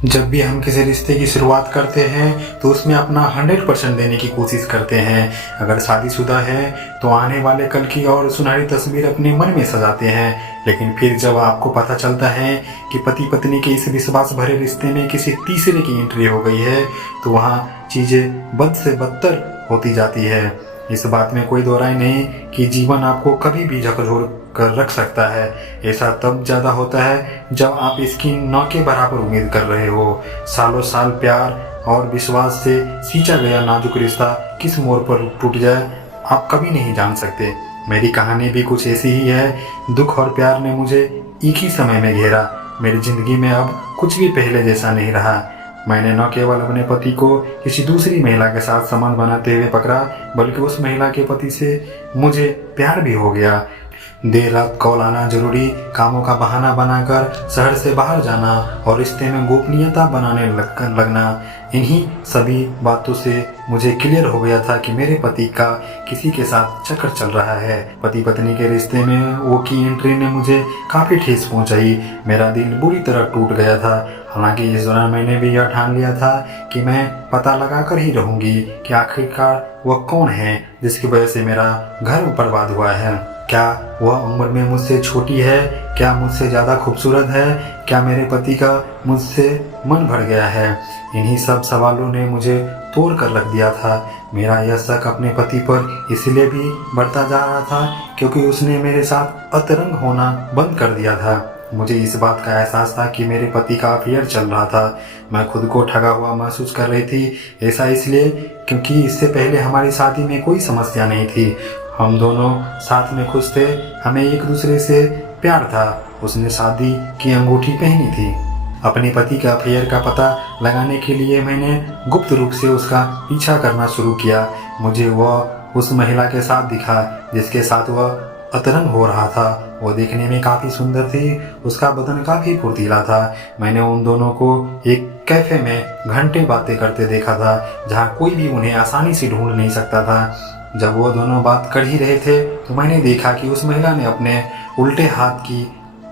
जब भी हम किसी रिश्ते की शुरुआत करते हैं तो उसमें अपना 100% देने की कोशिश करते हैं। अगर शादीशुदा है तो आने वाले कल की और सुनहरी तस्वीर अपने मन में सजाते हैं, लेकिन फिर जब आपको पता चलता है कि पति पत्नी के इस विश्वास भरे रिश्ते में किसी तीसरे की एंट्री हो गई है तो वहाँ चीज़ें बद से बदतर होती जाती है। इस बात में कोई दो राय नहीं कि जीवन आपको कभी भी झकझोर कर रख सकता है। ऐसा तब ज़्यादा होता है जब आप इसकी नौ के बराबर उम्मीद कर रहे हो। सालों साल प्यार और विश्वास से सींचा गया नाजुक रिश्ता किस मोड़ पर टूट जाए आप कभी नहीं जान सकते। मेरी कहानी भी कुछ ऐसी ही है। दुख और प्यार ने मुझे एक ही समय में घेरा। मेरी ज़िंदगी में अब कुछ भी पहले जैसा नहीं रहा। मैंने न केवल अपने पति को किसी दूसरी महिला के साथ संबंध बनाते हुए पकड़ा, बल्कि उस महिला के पति से मुझे प्यार भी हो गया। देर रात कॉल आना जरूरी, कामों का बहाना बनाकर शहर से बाहर जाना और रिश्ते में गोपनीयता बनाने लगना, इन्हीं सभी बातों से मुझे क्लियर हो गया था कि मेरे पति का किसी के साथ चक्कर चल रहा है। पति पत्नी के रिश्ते में वो की एंट्री ने मुझे काफ़ी ठेस पहुंचाई। मेरा दिल बुरी तरह टूट गया था। हालांकि इस दौरान मैंने भी यह ठान लिया था कि मैं पता लगा कर ही रहूंगी कि आखिरकार वह कौन है जिसकी वजह से मेरा घर बर्बाद हुआ है। क्या वह उम्र में मुझसे छोटी है? क्या मुझसे ज़्यादा खूबसूरत है? क्या मेरे पति का मुझसे मन भर गया है? इन्हीं सब सवालों ने मुझे तोड़ कर रख दिया था। मेरा यह शक अपने पति पर इसलिए भी बढ़ता जा रहा था क्योंकि उसने मेरे साथ अतरंग होना बंद कर दिया था। मुझे इस बात का एहसास था कि मेरे पति का अफेयर चल रहा था। मैं खुद को ठगा हुआ महसूस कर रही थी। ऐसा इसलिए क्योंकि इससे पहले हमारी शादी में कोई समस्या नहीं थी। हम दोनों साथ में खुश थे। हमें एक दूसरे से प्यार था। उसने शादी की अंगूठी पहनी थी। अपने पति का अफेयर का पता लगाने के लिए मैंने गुप्त रूप से उसका पीछा करना शुरू किया। मुझे वह उस महिला के साथ दिखा जिसके साथ वह अतरंग हो रहा था। वो देखने में काफ़ी सुंदर थी। उसका बदन काफ़ी फुर्तीला था। मैंने उन दोनों को एक कैफ़े में घंटे बातें करते देखा था, जहाँ कोई भी उन्हें आसानी से ढूंढ नहीं सकता था। जब वो दोनों बात कर ही रहे थे तो मैंने देखा कि उस महिला ने अपने उल्टे हाथ की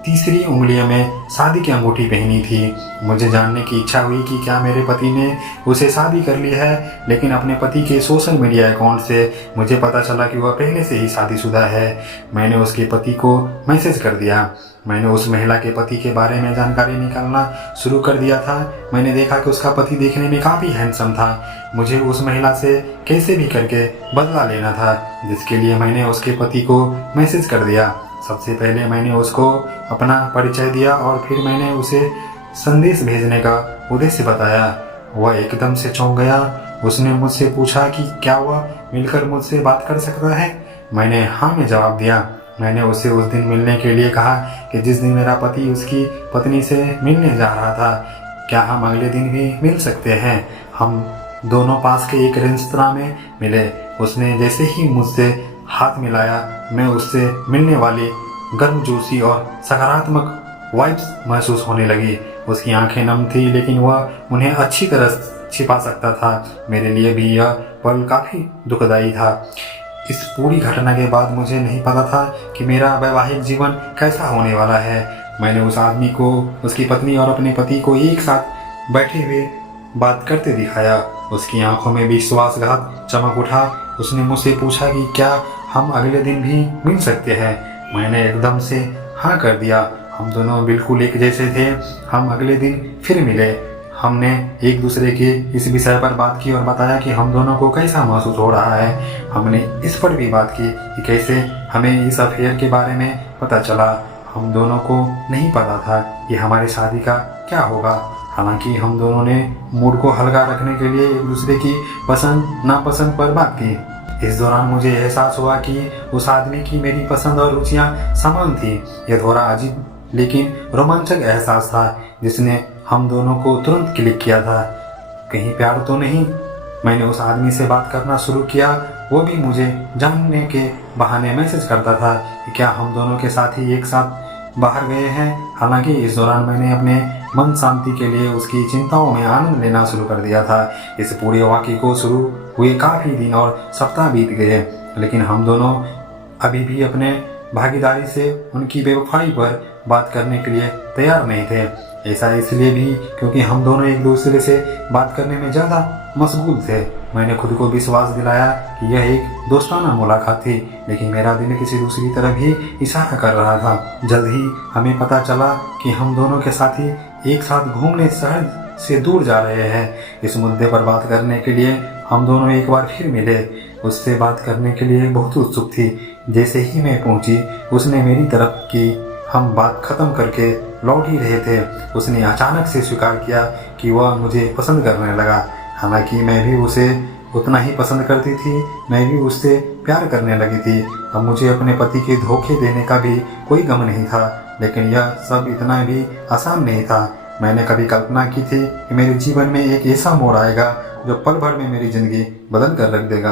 तीसरी उंगलियों में शादी की अंगूठी पहनी थी। मुझे जानने की इच्छा हुई कि क्या मेरे पति ने उसे शादी कर ली है, लेकिन अपने पति के सोशल मीडिया अकाउंट से मुझे पता चला कि वह पहले से ही शादीशुदा है। मैंने उसके पति को मैसेज कर दिया। मैंने उस महिला के पति के बारे में जानकारी निकालना शुरू कर दिया था। मैंने देखा कि उसका पति देखने में काफ़ी हैंडसम था। मुझे उस महिला से कैसे भी करके बदला लेना था, जिसके लिए मैंने उसके पति को मैसेज कर दिया। सबसे पहले मैंने उसको अपना परिचय दिया और फिर मैंने उसे संदेश भेजने का उद्देश्य बताया। वह एकदम से चौंक गया। उसने मुझसे पूछा कि क्या वह मिलकर मुझसे बात कर सकता है। मैंने हाँ में जवाब दिया। मैंने उसे उस दिन मिलने के लिए कहा कि जिस दिन मेरा पति उसकी पत्नी से मिलने जा रहा था। क्या हम अगले दिन भी मिल सकते हैं? हम दोनों पास के एक रेस्तरां में मिले। उसने जैसे ही मुझसे हाथ मिलाया, मैं उससे मिलने वाली गर्मजोशी और सकारात्मक वाइब्स महसूस होने लगी। उसकी आंखें नम थी, लेकिन वह उन्हें अच्छी तरह छिपा सकता था। मेरे लिए भी यह पल काफ़ी दुखदाई था। इस पूरी घटना के बाद मुझे नहीं पता था कि मेरा वैवाहिक जीवन कैसा होने वाला है। मैंने उस आदमी को, उसकी पत्नी और अपने पति को एक साथ बैठे हुए बात करते दिखाया। उसकी आंखों में विश्वासघात चमक उठा। उसने मुझसे पूछा कि क्या हम अगले दिन भी मिल सकते हैं। मैंने एकदम से हाँ कर दिया। हम दोनों बिल्कुल एक जैसे थे। हम अगले दिन फिर मिले। हमने एक दूसरे के इस विषय पर बात की और बताया कि हम दोनों को कैसा महसूस हो रहा है। हमने इस पर भी बात की कि कैसे हमें इस अफेयर के बारे में पता चला। हम दोनों को नहीं पता था कि हमारी शादी का क्या होगा। हालांकि हम दोनों ने मूड को हल्का रखने के लिए एक दूसरे की पसंद नापसंद पर बात की। इस दौरान मुझे एहसास हुआ कि उस आदमी की मेरी पसंद और रुचियां समान थी। यह थोड़ा अजीब लेकिन रोमांचक एहसास था, जिसने हम दोनों को तुरंत क्लिक किया था। कहीं प्यार तो नहीं? मैंने उस आदमी से बात करना शुरू किया। वो भी मुझे जानने के बहाने मैसेज करता था कि क्या हम दोनों के साथी एक साथ बाहर गए हैं। हालांकि इस दौरान मैंने अपने मन शांति के लिए उसकी चिंताओं में आनंद लेना शुरू कर दिया था। इस पूरे वाक़ये को शुरू हुए काफ़ी दिन और सप्ताह बीत गए, लेकिन हम दोनों अभी भी अपने भागीदारी से उनकी बेवफाई पर बात करने के लिए तैयार नहीं थे। ऐसा इसलिए भी क्योंकि हम दोनों एक दूसरे से बात करने में ज़्यादा मशगूल थे। मैंने खुद को विश्वास दिलाया कि यह एक दोस्ताना मुलाकात थी, लेकिन मेरा दिल किसी दूसरी तरफ ही इशारा कर रहा था। जल्द ही हमें पता चला कि हम दोनों के साथी एक साथ घूमने शहर से दूर जा रहे हैं। इस मुद्दे पर बात करने के लिए हम दोनों एक बार फिर मिले। उससे बात करने के लिए बहुत उत्सुक थी। जैसे ही मैं पहुंची, उसने मेरी तरफ की। हम बात खत्म करके लौट ही रहे थे, उसने अचानक से स्वीकार किया कि वह मुझे पसंद करने लगा। हालांकि मैं भी उसे उतना ही पसंद करती थी, मैं भी उससे प्यार करने लगी थी। अब मुझे अपने पति के धोखे देने का भी कोई गम नहीं था, लेकिन यह सब इतना भी आसान नहीं था। मैंने कभी कल्पना की थी कि मेरे जीवन में एक ऐसा मोड़ आएगा जो पल भर में मेरी ज़िंदगी बदल कर रख देगा।